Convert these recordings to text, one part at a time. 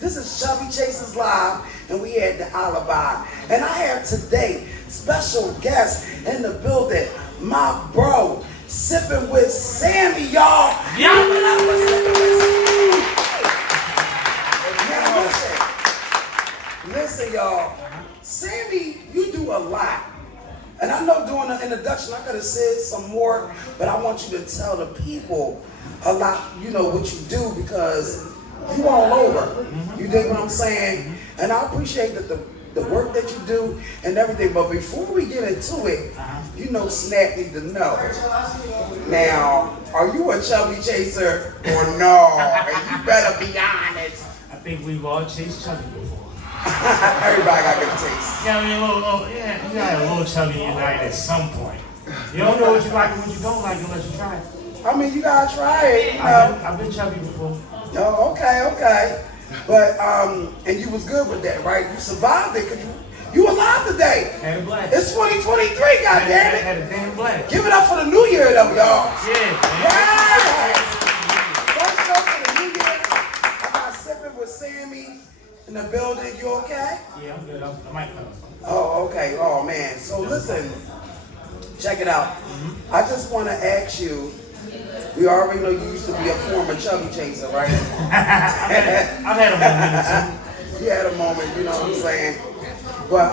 This is Chubby Chasers Live, and we had the ALIBI. And I have today special guest in the building, my bro, Sipping with Sammy, y'all. Yeah. Now listen, y'all. Sammy, you do a lot. And I know during the introduction I could have said some more, but I want you to tell the people a lot, you know, what you do, because you all over. You dig what I'm saying? And I appreciate that the work that you do and everything. But before we get into it, you know, Snap need to know. Now, are you a chubby chaser or no? And you better be honest. I think we've all chased Chubby before. Everybody got good taste. Yeah, I mean, you got a little chubby in your night at some point. You don't know what you like and what you don't like unless you try it. I mean, you gotta try it, you know. I've been chubby before. Oh, okay. But, and you was good with that, right? You survived it, because you alive today. Had a blast. It's 2023, goddammit. Had a damn blast. Give it up for the new year, though, y'all. Yeah, man. Right. First show for the new year. I got Sipping with Sammy in the building. You okay? Yeah, I'm good. I might come. Oh, okay. Oh, man. So, listen. Check it out. I just want to ask you, we already know you used to be a former chubby chaser, right? I've had a moment. You had a moment, you know what I'm saying? But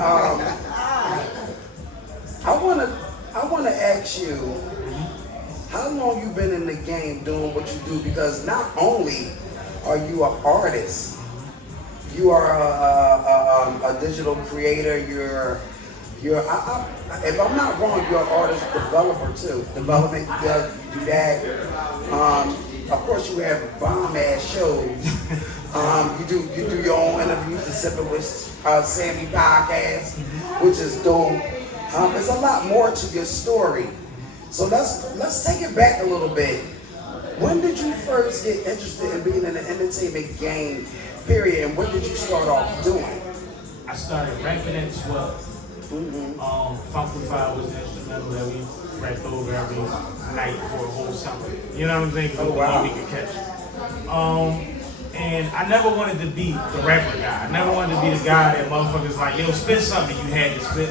I wanna ask you, how long you been in the game doing what you do? Because not only are you an artist, you are a digital creator. You're if I'm not wrong, you're an artist developer too. Development, you do that. Of course, you have bomb-ass shows. You do your own interviews, the Sipping with Sammy podcast, which is dope. There's a lot more to your story. So let's take it back a little bit. When did you first get interested in being in the entertainment game, period, and what did you start off doing? I started rapping at 12. Funkify was the instrumental that we rapped over every night for a whole summer. You know what I'm saying? Oh, wow. We could catch. And I never wanted to be the rapper guy. I never wanted to be the guy that motherfuckers like, yo, spit something, you had to spit.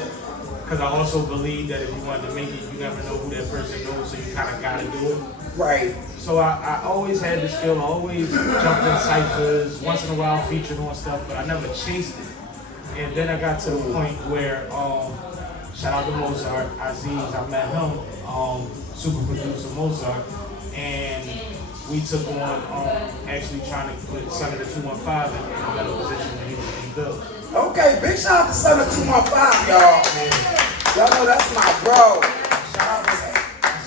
Because I also believe that if you wanted to make it, you never know who that person knows, so you kind of got to do it. Right. So I always had the skill. I always jumped in ciphers, once in a while featured on stuff, but I never chased it. And then I got to the point where, shout out to Mozart, Aziz, I met him, super producer Mozart, and we took on actually trying to put Son of the 215 in a better position than he built. Okay, big shout out to Son of 215, y'all. Y'all know that's my bro. Shout out to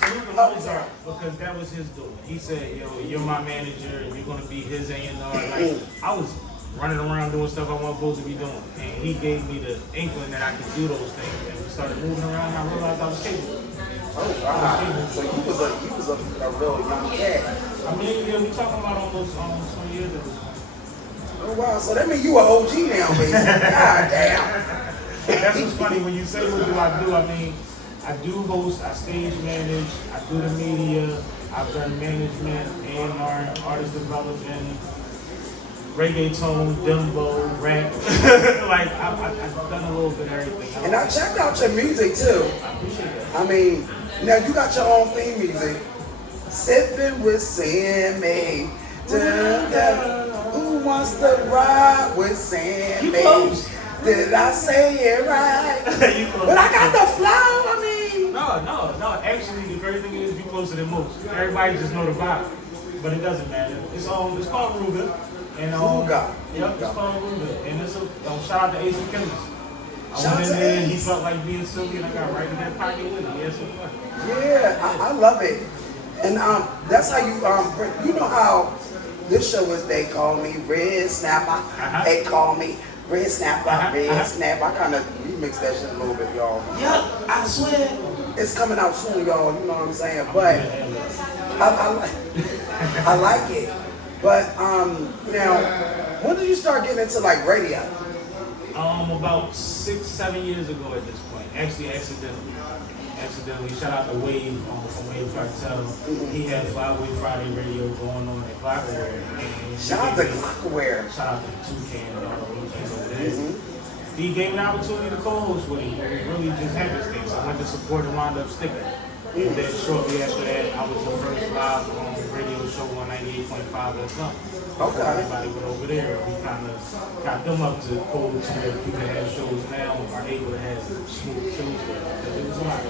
Salute to Mozart, because that was his doing. He said, yo, you're my manager, and you're going to be his A&R. Like, I was running around doing stuff I wasn't supposed to be doing. And he gave me the inkling that I could do those things. And we started moving around, and I realized I was capable. Oh, wow. So you was a real young cat. I mean, yeah, we talking about almost 20 years ago. Oh, wow. So that means you an OG now, baby. God damn. That's what's funny. When you say what do, I mean, I do host, I stage manage, I do the media, I've done management, A&R, artist development, reggaeton, dembo, rap. Like, I've done a little bit of everything. And I checked out your music too. I appreciate that. I mean, now you got your own theme music. Sipping with Sammy. Dun, dun. Who wants to ride with Sammy? You close. Did I say it right? You close. But I got the flow, I mean. No. Actually, the very thing is, you closer than most. Everybody just know the vibe, but it doesn't matter. It's called RUGGGAA. And RUGGGAA. Yep, it's called RUGGGAA. And it's a shout out to AC Killers. I Shout went in to there, Ace. he felt like being silky, and I got right in that pocket with him. He had some fun. Yeah, I love it. And that's how you you know how this show is, they call me Red Snapper. They call me Red Snapper, Red Snapper. I kind of remix that shit a little bit, y'all. Yep, I swear. It's coming out soon, y'all, you know what I'm saying? But I like it. But now, when did you start getting into like radio? About 6-7 years ago at this point. Actually, accidentally. Incidentally, shout out to W.A.M from W.A.M Cartel. He had FLYBOYRADIO going on at Glockware. Shout out to Glockware. Shout out to Toucan and all the DJs over there. He gave me an opportunity to co-host with him. It was really just happenstance. I went to support and wound up sticking. And then shortly after that, I was the first live radio show on 98.5 FM. Okay. Everybody went over there. We kind of got them up to code to where people that have shows now are able to have smooth shows there. It was a lot.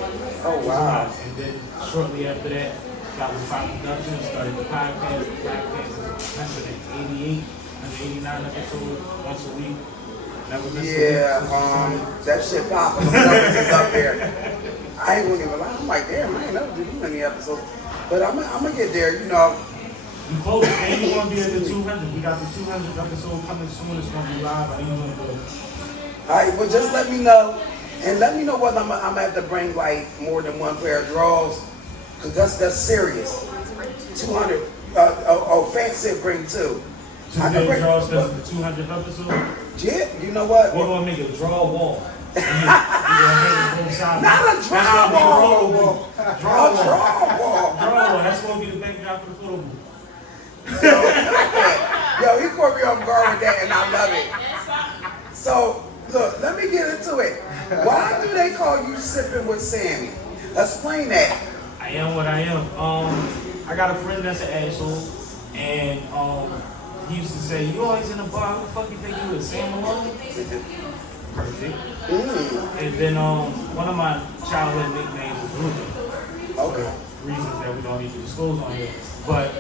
Oh, wow. And then shortly after that, got with Five Productions, started the podcast. The podcast is 188, 189 episodes once a week. Yeah, that shit popping. The numbers is up there. I ain't gonna even lie. I'm like, damn, I ain't never did many episodes. But I'm gonna get there, you know. You close it, and you're gonna be at the 200. We got the 200th episode coming soon. It's gonna be live. I need you to go. Alright, well just let me know. And let me know whether I'm gonna have to bring like more than one pair of drawers. Cause that's serious. 200. Fat said bring two. Two big draws because of the 200th episode. Yeah, you know what? We're gonna make a draw wall. Not a draw wall. Draw wall. Draw wall. That's gonna be the backdrop for the photo booth. Yo, he caught me off guard with that, and I love it. So, look, let me get into it. Why do they call you Sipping with Sammy? Explain that. I am what I am. I got a friend that's an asshole, and he used to say, "You always in the bar. Who the fuck you think you is, Sam Malone?" Perfect. And then one of my childhood nicknames was RUGGGAA. Okay. Reasons that we don't need to disclose on here. But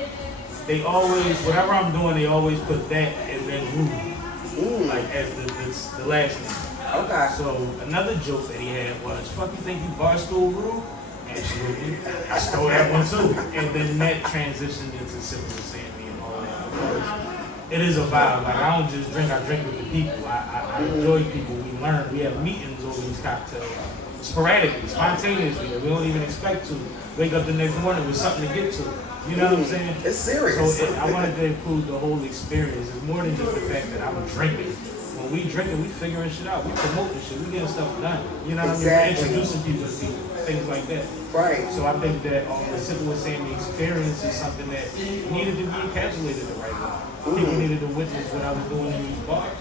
they always, whatever I'm doing, they always put that and then RUGGGAA. Like as the last name. Okay. So another joke that he had was, "Fuck you think you barstool Rue?" Absolutely. I stole that one too. And then that transitioned into Sipping with Sammy and all that. Because it is a vibe. Like I don't just drink, I drink with the people. I enjoy people. We learn. We have meetings over these cocktails. Sporadically, spontaneously. We don't even expect to. Wake up the next morning with something to get to. You know what I'm saying? It's serious. So I wanted to include the whole experience. It's more than just the fact that I'm drinking. When we drinking, we figuring shit out. We promoting shit. We getting stuff done. You know what I mean? We're introducing people to people, things like that. Right. So I think that the Sipping with Sammy experience is something that needed to be encapsulated the right way. People needed to witness what I was doing in these bars.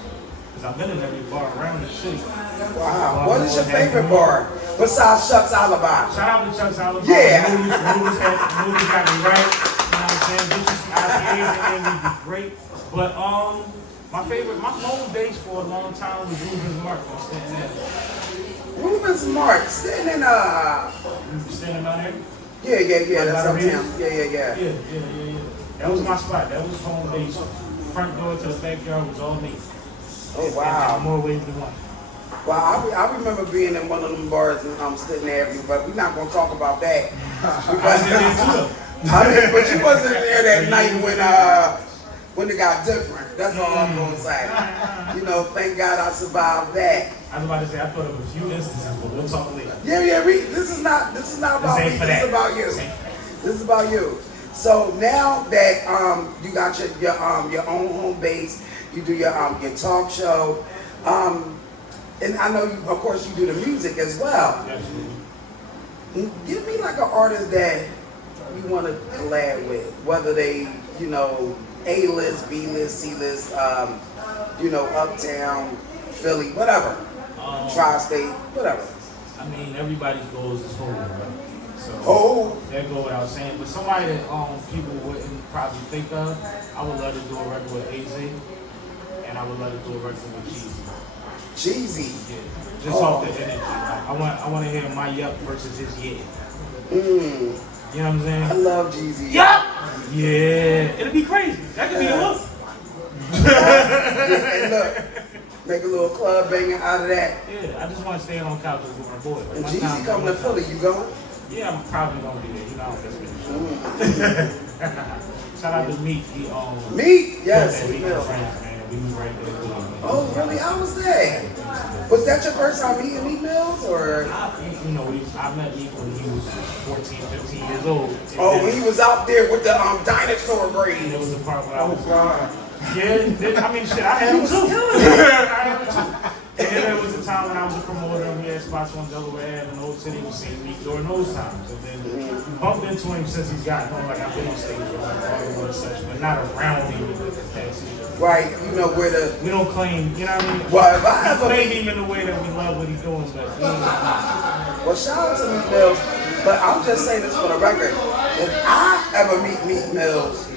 Because I've been in every bar around the city. Wow. What is your favorite bar besides Chuck's Alibi? Shout out to Chuck's Alibi. Yeah. Movies got me right. You know what I'm saying? This is IPAs and we'd be great. But my home base for a long time was Rubens Mark on Stanton Avenue. Rubens Mark, standing Standing out here? Yeah, that's uptown. Yeah. Yeah. That was my spot. That was home base. Front door to the backyard was all me. Oh, wow. More ways than one. Well, I remember being in one of them bars in Stanton Avenue, but we're not going to talk about that. But you wasn't there that night when it got different. That's all I'm going to say. You know, thank God I survived that. I was about to say, I thought of a few instances, but we'll talk later. Yeah. This is not about me. This is about you. This is about you. So now that you got your own home base, you do your talk show, and I know you, of course, you do the music as well. Absolutely. Give me like an artist that you want to collab with, whether they, you know, A-list, B-list, C-list, you know, Uptown, Philly, whatever, Tri-State, whatever. I mean, everybody's goals is home, right? So that go without saying. But somebody that people wouldn't probably think of, I would love to do a record with AZ, and I would love to do a record with Jeezy. Yeah, just off the energy. Like, I want to hear my yup versus his yeah. You know what I'm saying? I love Jeezy. Yup. Yeah, it'll be crazy. That could be a look. And look, make a little club banging out of that. Yeah, I just want to stay on couch with my boy. Like, and Jeezy coming to Philly, you going? Yeah, I'm probably gonna be there. You know, I'm just Shout out to Meek. Meek, yes. We were friends, man. We was right there. Oh, really? How was that? Was that your first time meeting Meek Mills, or? You know, I met Meek when he was 14, 15 years old. Oh, when he was out there with the dinosaur braids. There was a part where I was. God. Yeah, I mean, shit, I had him too. I had him too. And then there was a time when I was a promoter and we had spots on Delaware and Old said he was seeing me during those times. And then we bumped into him since he's gotten home. Like I've been on stage with like all and such, but not around him in the capacity. Right, you know where the. We don't claim, you know what I mean? Well, if I ever claim him in the way that we love what he's doing, but well, shout out to Meek Mills, but I'm just saying this for the record. If I ever meet Meek Mills,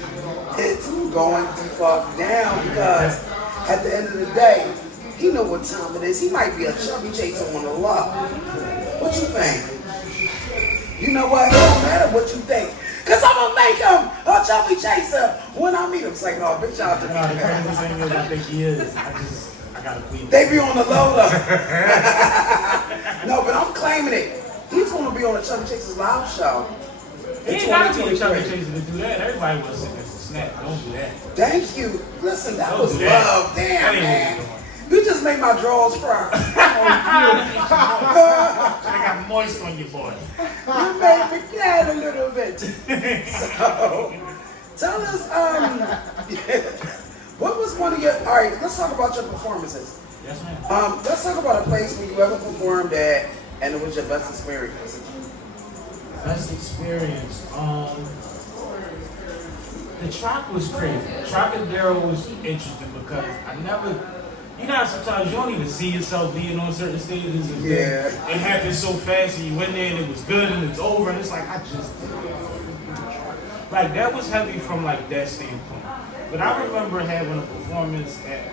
it's going the fuck down because at the end of the day, he know what time it is. He might be a chubby chaser on the lot. What you think? You know what? It don't matter what you think. Cause I'm gonna make him a chubby chaser when I meet him. It's like, no, bitch, out the crazy thing is, I think he is. I gotta plead. They be on the low though. No, but I'm claiming it. He's gonna be on the Chubby Chaser's live show. He ain't gotta be a Chubby Chaser to do that. Everybody wants to snap. Don't do that. Thank you. Listen, that was love. Damn, man. You just made my drawers cry. I got moist on your boy. You made me cry a little bit. So, tell us, what was one of your, all right, let's talk about your performances. Yes, ma'am. Let's talk about a place where you ever performed at and it was your best experience. Best experience. The Trop was crazy. Trocadero was interesting because I never, you know how sometimes you don't even see yourself being on certain stages and yeah. It happens so fast and you went there and it was good and it's over and it's like like that was heavy from like that standpoint. But I remember having a performance at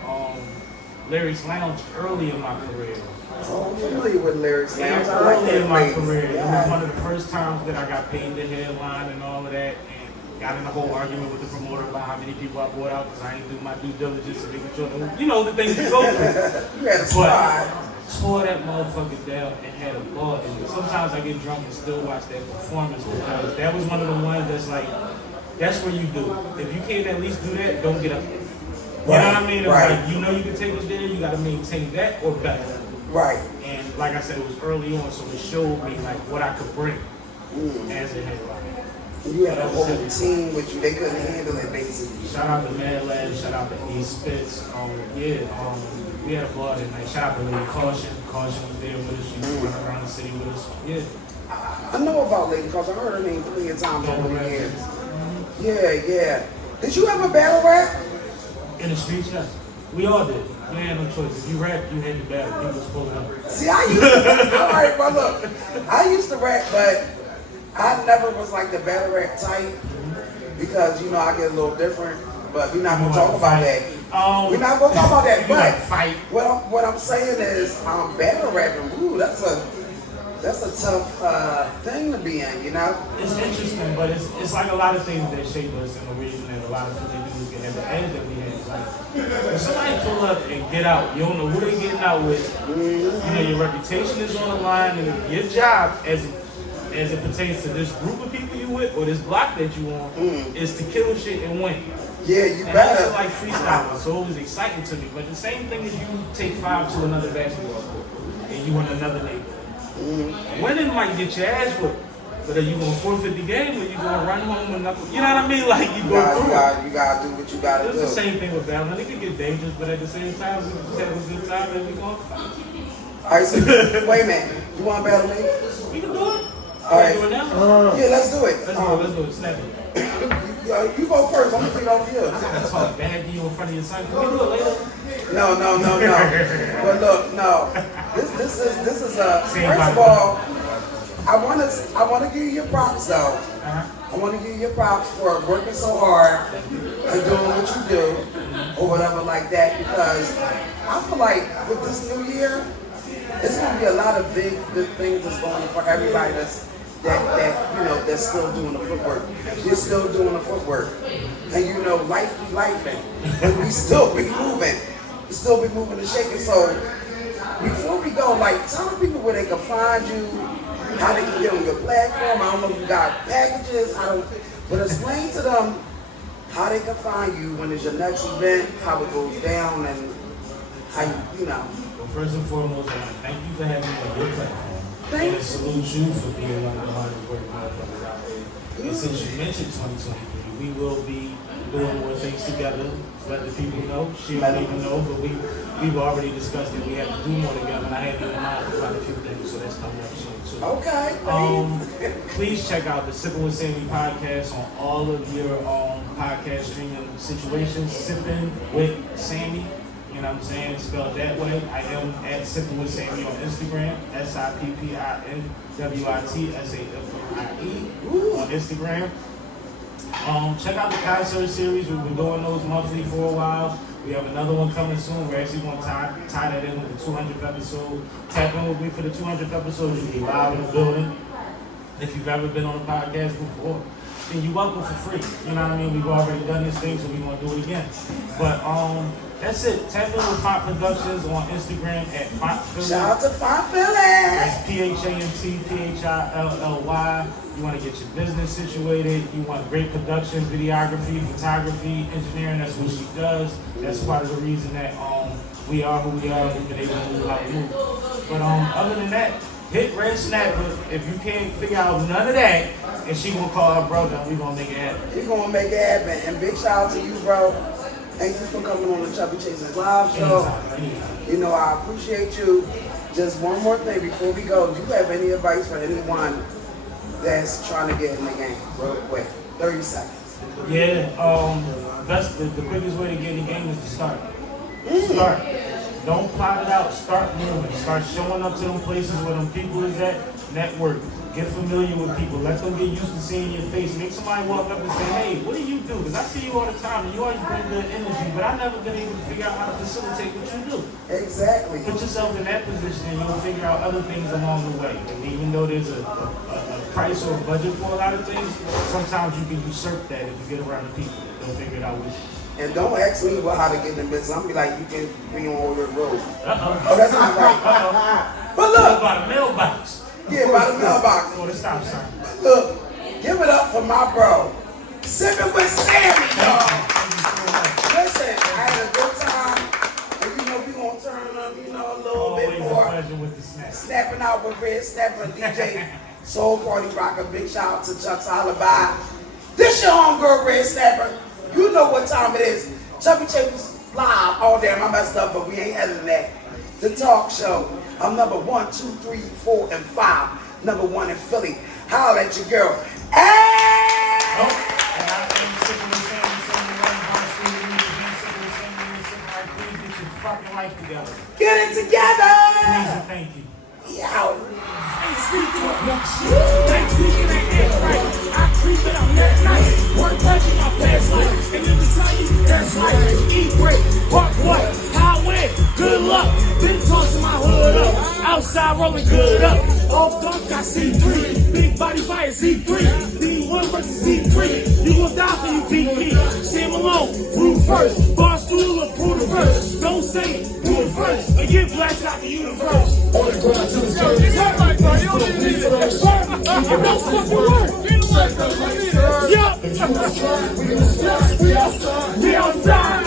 Larry's Lounge early in my career. Oh, I'm familiar with Larry's Lounge. Early in my career. Yeah. It was one of the first times that I got paid the headline and all of that. Got in a whole argument with the promoter about how many people I brought out because I didn't do my due diligence and making sure that, you know, the things you go through. You had a slide. Tore that motherfucker down and had a ball. And sometimes I get drunk and still watch that performance because that was one of the ones that's like, that's where you do it. If you can't at least do that, don't get up there. You know what I mean? It's like, you know you can take it there, you got to maintain that or better. Right. And like I said, it was early on, so it showed me like what I could bring as a headline. You had a whole team with you. They couldn't handle it, basically. Shout out to Mad Lad. Shout out to E Spitz. We had a ball that night. Shout out to Lady Caution. Caution was there with us. She was running around the city with us. Yeah. I know about Lady Caution. I heard her name plenty of times over the years. Yeah. Did you ever battle rap? In the streets, yes. We all did. You had no choice. If you rap, you had to battle. People was pulling up. See, I used to. All right, but look, I used to rap, but I never was like the battle rap type because, you know, I get a little different, but we're not going to talk about that. We're not going to talk about that, but what I'm saying is battle rapping, ooh, that's a tough thing to be in, you know? It's interesting, but it's like a lot of things that shape us and the reason that a lot of things get at the edge that we have. Like, when somebody pull up and get out, you don't know who they're getting out with. You know, your reputation is on the line and your job as it pertains to this group of people you with or this block that you on is to kill shit and win. Yeah, you and better. That's like freestyle, so it was exciting to me. But the same thing is you take 5 to another basketball court and you in another neighborhood. Winning might get your ass whooped, but are you gonna forfeit the game or you gonna run home and knuckle? You know what I mean? Like you go through. You gotta do what you gotta do. It's the same thing with battling. It can get dangerous, but at the same time, we just have a good time and we gonna fight. All right, so wait a minute. You want to battle me? We can do it. All right. Do it now? Yeah, let's do it. Let's do it. Snap it. You go first. I'm gonna feed off you. I gotta talk bad to you in front of your son. Can we do it later? No. But look, no. This is first of all, I wanna give you your props though. I wanna give you your props for working so hard and doing what you do or whatever like that because I feel like with this new year, it's gonna be a lot of big good things that's going on for everybody that's still doing the footwork. You're still doing the footwork. And you know, life be lifing. And we still be moving. We still be moving and shaking. So before we go, like tell the people where they can find you, how they can get on your platform. I don't know if you got packages, but explain to them how they can find you when it's your next event, how it goes down and how you know. Well, first and foremost, I want to thank you for having me on your platform. And I salute you for being one of the hardest working motherfuckers out there. And since you mentioned 2023, we will be doing more things together. Let the people know. She don't even know, but we we've already discussed that we have to do more together, and I had you in mind for quite a few things, so that's coming up soon too. Okay. Please check out the Sipping with Sammy podcast on all of your podcast streaming situations. Sipping with Sammy, you know what I'm saying? Spelled that way. I am at Sipping with Sammy on Instagram. SIPPINWITSAMMIE on Instagram. Check out the concert series. We've been doing those monthly for a while. We have another one coming soon. We're actually going to tie that in with the 200th episode. Tap in with me for the 200th episode. You'll be live in the building. If you've ever been on a podcast before, then you're welcome for free. You know what I mean? We've already done this thing, so we're going to do it again. But that's it. Tap in with Font Productions on Instagram at Font Philly. Shout out to Font Philly. That's PHANTPHILLY. You want to get your business situated. You want great production, videography, photography, engineering. That's what she does. That's part of the reason that we are who we are. We've been able to move how we move. But other than that, hit Red Snapper. If you can't figure out none of that, and she gonna call her brother, and we gonna make it happen. We're gonna make it happen. And big shout out to you, bro. Thank you for coming on the Chubby Chasers live show. Anytime. You know, I appreciate you. Just one more thing before we go. Do you have any advice for anyone that's trying to get in the game? Real quick, 30 seconds. Yeah, the quickest way to get in the game is to start. Start. Don't plot it out. Start moving. Start showing up to them places where them people is at. Network. Get familiar with people. Let them get used to seeing your face. Make somebody walk up and say, hey, what do you do? Because I see you all the time and you always bring good energy, but I've never been able to figure out how to facilitate what you do. Exactly. Put yourself in that position and you'll figure out other things along the way. And even though there's a price or a budget for a lot of things, sometimes you can usurp that if you get around the people. They'll figure it out with you. And don't ask me about how to get in business. I'm be like, you can be on your road. Uh-oh. Oh, that's not right. But What look. about a mailbox? Yeah, by the mailbox. Or the stop sign. Look, give it up for my bro. Sipping with Sammy, y'all. Listen, I had a good time. And you know, we gonna turn up, you know, a little bit more. Always a pleasure with the snack. Snapping out with Red Snapper, DJ Soul Party Rocker. Big shout out to Chuck's ALIBI. This your homegirl, Red Snapper. You know what time it is. Chubby Chapers live. Oh, damn, I messed up, but we ain't editing that. The talk show. I'm number 1, 2, 3, 4, and 5. Number 1 in Philly. Holla at your girl. Hey! And I am Sipping with Sammy, please get your fucking life together. Get it together! Please and thank you. We out. I creep it up that night. Work punching my fast life. And let me tell you, that's right. Eat great, walk what? Highway, good luck. Been tossing my hood up. Outside rolling good up. Off dunk, I see 3. Big body fire, Z3. D1 versus Z3. You gon' die for you beat me. Sam Malone, rule first. Bar stool, approve the first. Don't say it, do it first. And get blasted out the universe. On the ground to the surface. Don't fucking work. Yeah. We outside.